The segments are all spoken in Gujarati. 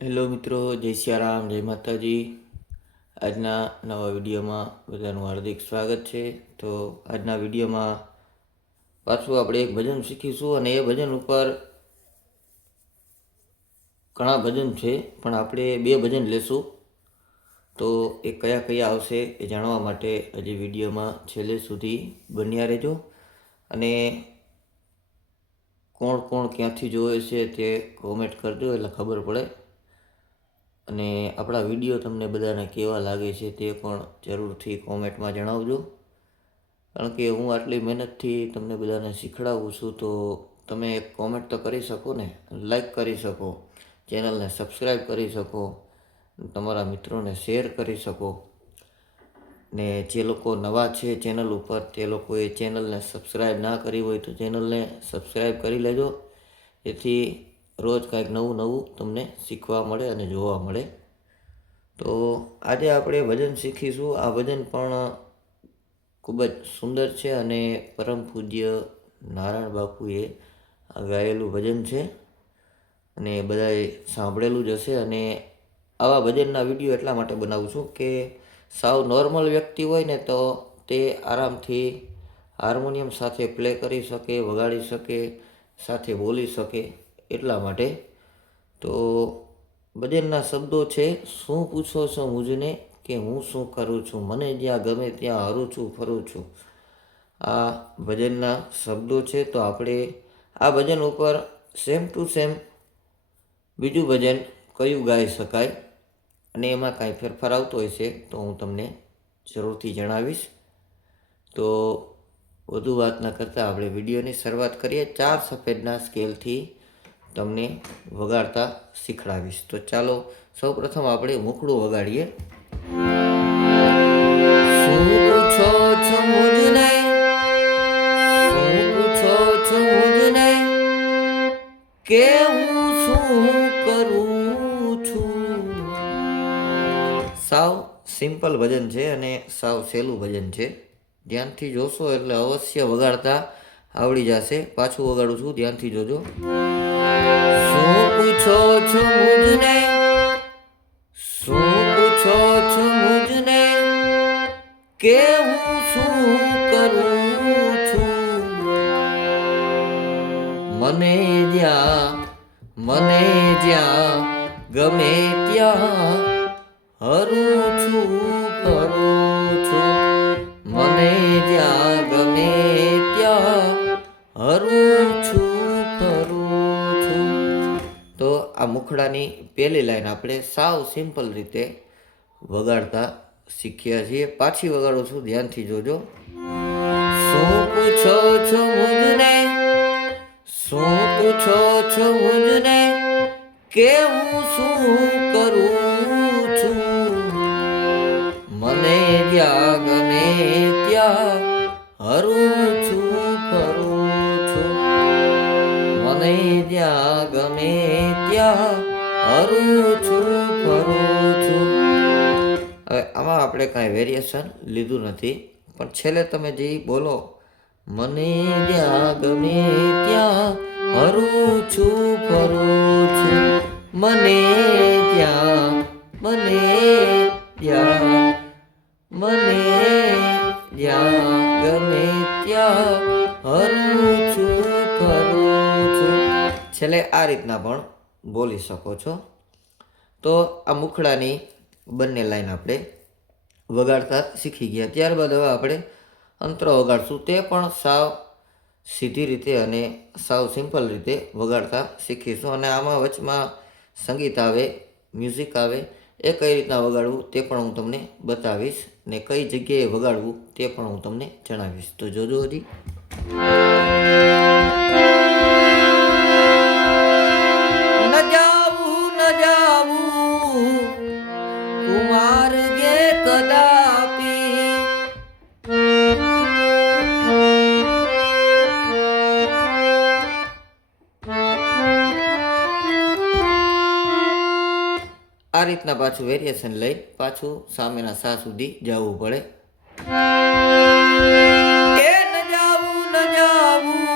હેલો મિત્રો, જય સિયારામ, જય માતાજી. આજના નવા વિડીયોમાં બધાનું હાર્દિક સ્વાગત છે. તો આજના વિડીયોમાં પાછું આપણે એક ભજન શીખીશું અને એ ભજન ઉપર ઘણા ભજન છે, પણ આપણે બે ભજન લેશું. તો એ કયા કયા આવશે એ જાણવા માટે હજી વિડીયોમાં છેલ્લે સુધી બન્યા રહેજો. અને કોણ કોણ ક્યાંથી જોવે છે તે કોમેન્ટ કરજો એટલે ખબર પડે. અને આપણા વિડીયો તમને બધાને કેવા લાગે છે તે પણ જરૂરથી કોમેન્ટમાં જણાવજો. કારણ કે હું આટલી મહેનતથી તમને બધાને શીખડાવું છું, તો તમે એક કોમેન્ટ તો કરી શકો ને, લાઈક કરી શકો, ચેનલને સબસ્ક્રાઈબ કરી શકો, તમારા મિત્રોને શેર કરી શકો. ને જે લોકો નવા છે ચેનલ ઉપર, તે લોકોએ ચેનલને સબસ્ક્રાઈબ ના કરી હોય તો ચેનલને સબસ્ક્રાઈબ કરી લેજો, જેથી રોજ કાંઈક નવું નવું તમને શીખવા મળે અને જોવા મળે. તો આજે આપણે ભજન શીખીશું. આ ભજન પણ ખૂબ જ સુંદર છે અને પરમ પૂજ્ય નારાયણ બાપુએ આ ગાયેલું ભજન છે અને બધાએ સાંભળેલું જ હશે. અને આવા ભજનના વિડીયો એટલા માટે બનાવું છું કે સાવ નોર્મલ વ્યક્તિ હોય ને તો તે આરામથી હાર્મોનિયમ સાથે પ્લે કરી શકે, વગાડી શકે, સાથે બોલી શકે, એટલા માટે. તો ભજનના શબ્દો છે: શું પૂછો છો મુજને કે હું શું કરું છું, મને જ્યાં ગમે ત્યાં હરું છું ફરું છું. આ ભજનના શબ્દો છે. તો આપણે આ ભજન ઉપર સેમ ટુ સેમ બીજું ભજન કયું ગાઈ શકાય અને એમાં કાંઈ ફેરફાર આવતો હોય છે તો હું તમને જરૂરથી જણાવીશ. તો વધુ વાત ન કરતાં આપણે વિડીયોની શરૂઆત કરીએ. 4 સફેદના સ્કેલથી તમને વગાડતા શીખડાવીશ. તો ચાલો સૌપ્રથમ આપણે મુખડું વગાડીએ. શું પૂછો છો મુજને, શું પૂછો છો મુજને કે હું શું કરું છું. સાવ સિમ્પલ ભજન છે અને સાવ સહેલું ભજન છે. ધ્યાનથી જોશો એટલે અવશ્ય વગાડતા આવડી જશે. પાછું વગાડું છું, ધ્યાનથી જોજો. શું પૂછો છો મુજને, શું પૂછો છો મુજને કે હું શું કરું છું. મને જ્યાં ગમે ત્યાં હરું છું ફરું છું. મને જ્યાં ગમે ત્યાં હરું છું ફરું છું. તો આ મુખડાની પહેલી લાઈન આપણે સાવ સિમ્પલ રીતે વગાડતા શીખ્યા છીએ. પાછી વગાડું છું, ધ્યાનથી જોજો. શું પૂછો છો મુજને, શું પૂછો છો મુજને કે હું શું કરું છું. મને જ્યાં ગમે ત્યાં હરું છું ફરું છું. મને જ્યાં ગમે ત્યાં હરું છું ફરું છું. હવે આમાં આપણે કાંઈ વેરિએશન લીધું નથી, પણ છેલ્લે તમે જે બોલો, મને જ્યાં ગમે ત્યાં હરું છું ફરું છું. મને જ્યાં ગમે ત્યાં હરું છું ફરું છું. છેલ્લે આ રીતના પણ બોલી શકો છો. તો આ મુખડાની બંને લાઈન આપણે વગાડતા શીખી ગયા. ત્યારબાદ હવે આપણે અંતરો વગાડશું. તે પણ સાવ સીધી રીતે અને સાવ સિમ્પલ રીતે વગાડતા શીખીશું. અને આમાં વચમાં સંગીત આવે, મ્યુઝિક આવે, એ કઈ રીતના વગાડવું તે પણ હું તમને બતાવીશ, ને કઈ જગ્યાએ વગાડવું તે પણ હું તમને જણાવીશ. તો જોજો હજી. ન જાવું કુમાર ગે કદાપી, આ રીતના પાછું વેરિએશન લઈ પાછું સામેના સા સુધી જવું પડે. એ ન જાવું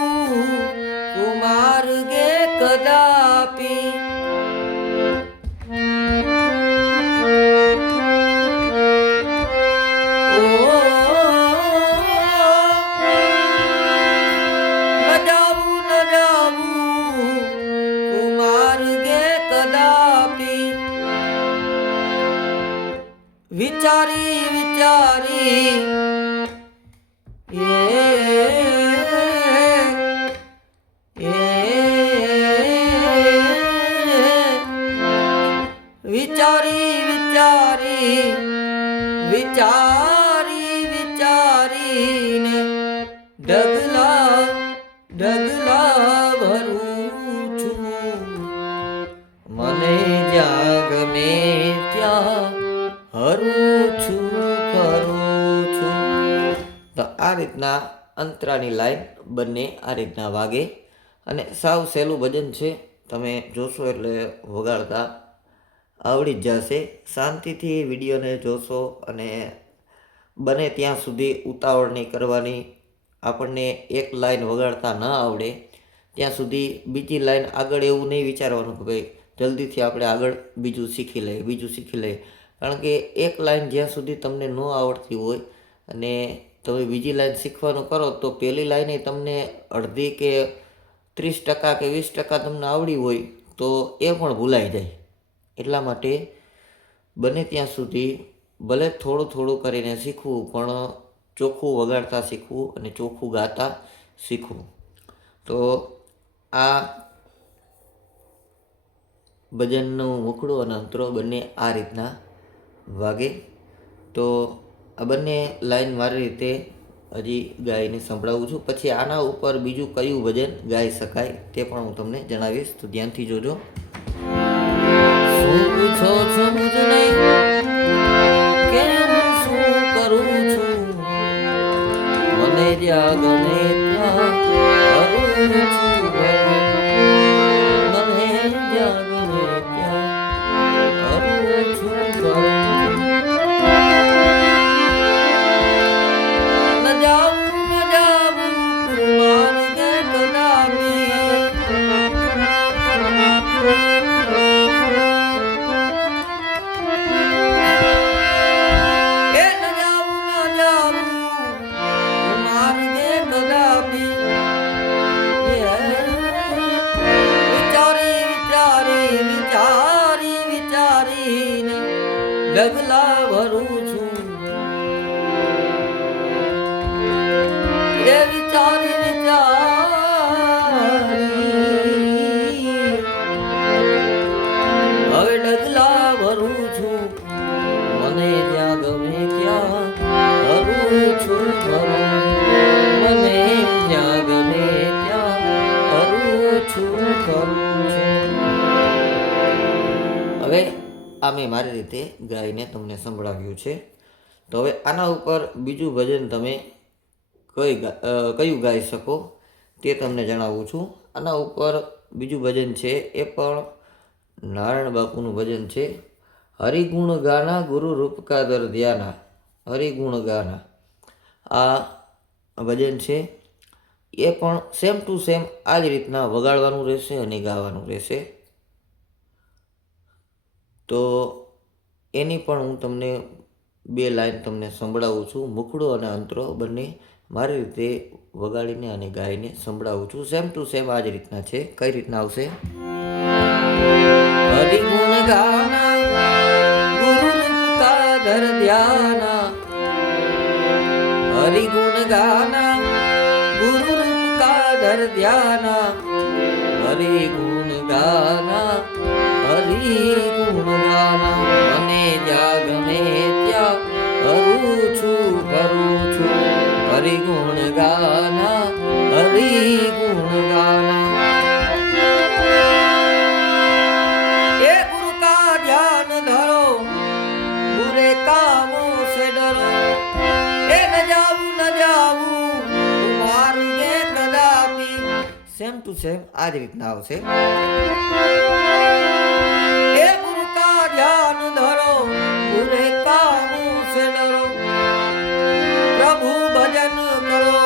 કુમાર ગે કદાપી, વિચારી વિચારી વિચારી વિચારી વિચારી વિચારીને ડગલા ડગલા ભરું છું, મને જ્યાં ગમે ત્યાં હરું છું ફરું છું. તો આ રીતના અંતરાની લાઈન બંને આ રીતના વાગે અને સાવ સહેલું ભજન છે. તમે જોશો એટલે વગાડતા આવડી જ જશે. શાંતિથી વિડીયોને જોશો અને બને ત્યાં સુધી ઉતાવળ નહીં કરવાની. આપણને એક લાઈન વગાડતા ન આવડે ત્યાં સુધી બીજી લાઈન આગળ એવું નહીં વિચારવાનું કે ભાઈ જલ્દીથી આપણે આગળ બીજું શીખી લઈએ. કારણ કે એક લાઈન જ્યાં સુધી તમને ન આવડતી હોય અને તમે બીજી લાઈન શીખવાનું કરો તો પહેલી લાઈને તમને અડધી કે 30% કે 20% તમને આવડી હોય તો એ પણ ભૂલાઈ જાય. એટલા માટે બને ત્યાં સુધી ભલે થોડું થોડું કરીને શીખવું પણ ચોખ્ખું વગાડતા શીખવું અને ચોખ્ખું ગાતા શીખવું. તો આ ભજનનું મુખડું અને અંતરો બંને આ રીતના વાગે. તો આ બંને લાઈન મારી રીતે હજી ગાઈને સંભળાવું છું. પછી આના ઉપર બીજું કયું ભજન ગાઈ શકાય તે પણ હું તમને જણાવીશ, તો ધ્યાનથી જોજો. શું પૂછો છો મુજ નહીં, કેમ શું કરું છું, મને જ્યાં ગમે ત્યાં કરું છું, મને જ્યાં ગમે ત્યાં કરું છું. ન જાવું કુરબાન કે કદામી, ડગલા ભરું છું, એ વિચારી વિચારી હવે ડગલા ભરું છું, મને જ્યાં ગમે ત્યાં હરું છું મને જ્યાં ગમે ત્યાં હરું છું હવે આ મેં મારી રીતે ગાઈને તમને સંભળાવ્યું છે. તો હવે આના ઉપર બીજું ભજન તમે કયું ગાઈ શકો તે તમને જણાવું છું. આના ઉપર બીજું ભજન છે એ પણ નારાયણ બાપુનું ભજન છે. હરિગુણ ગાના ગુરુ રૂપ કા દર ધ્યાના, હરિગુણ ગાના આ ભજન છે. એ પણ સેમ ટુ સેમ આ જ રીતના વગાડવાનું રહેશે અને ગાવાનું રહેશે. તો એની પણ હું તમને 2 લાઈન તમને સંભળાવું છું. મુખડો અને અંતરો બંને મારી રીતે વગાડીને અને ગાઈને સંભળાવું છું. સેમ ટુ સેમ આ જ રીતના છે. કઈ રીતના આવશે? હરિગુણ ગાના ગુરુ રૂપ કા ધર ધ્યાના, હરિગુણ ગાના ગુરુ રૂપ કા ધર ધ્યાના, હરિગુણ ગાના હરિગુણ ગાના, મને જ્યાં ગમે ત્યાં હરું છું ફરું છું, હરિગુણ ગાના હરિગુણ ગાના. એ ગુરુ કા ધ્યાન ધરો, બુરે કામો સે ડરો, એ ન જાવું માર્ગે કદાપી. સેમ ટુ સેમ આ જ રીતના આવશે. એ ગુરુ કા ધ્યાન ધરો, બુરે કામો સે ડરો, પ્રભુ ભજન કરો,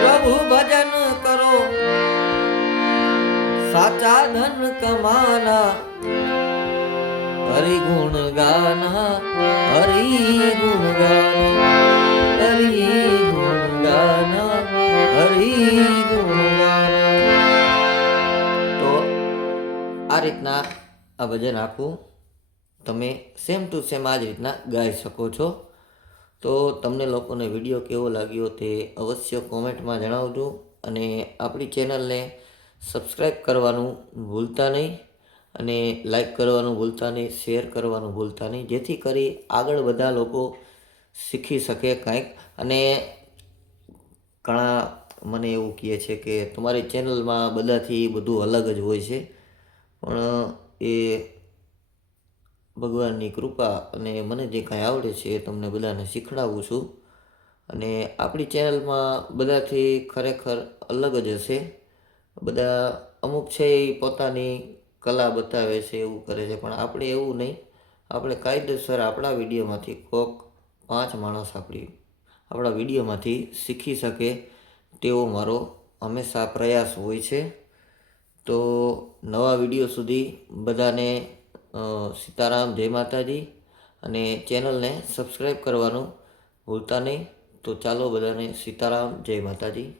પ્રભુ ભજન કરો, સાચા ધન કમાના, હરિગુણ ગાના હરિગુણ ગાના, હરિગુણ ગાના હરિગુણ ગાના. તો આ રીતના આ ભજન આખું તમે સેમ ટુ સેમ આ જ રીતના ગાઈ શકો છો. તો તમને લોકોને વિડીયો કેવો લાગ્યો તે અવશ્ય કોમેન્ટમાં જણાવજો. અને આપણી ચેનલને સબસ્ક્રાઈબ કરવાનું ભૂલતા નહીં, અને લાઈક કરવાનું ભૂલતા નહીં, શેર કરવાનું ભૂલતા નહીં, જેથી કરી આગળ બધા લોકો શીખી શકે કાંઈક. અને ઘણા મને એવું કહે છે કે તમારી ચેનલમાં બધાથી બધું અલગ જ હોય છે, પણ એ ભગવાનની કૃપા અને મને જે કાંઈ આવડે છે એ તમને બધાને શીખડાવું છું. અને આપણી ચેનલમાં બધાથી ખરેખર અલગ જ હશે. બધા અમુક છે એ પોતાની કલા બતાવે છે, એવું કરે છે, પણ આપણે એવું નહીં. આપણે કાયદેસર આપણા વિડીયોમાંથી કોક 5 માણસ આપણા વિડીયોમાંથી શીખી શકે તેવો મારો હંમેશા પ્રયાસ હોય છે. તો નવા વિડીયો સુધી બધાને સીતારામ, જય માતાજી. અને ચેનલને સબસ્ક્રાઈબ કરવાનું ભૂલતા નહીં. તો ચાલો બધાને સીતારામ, જય માતાજી.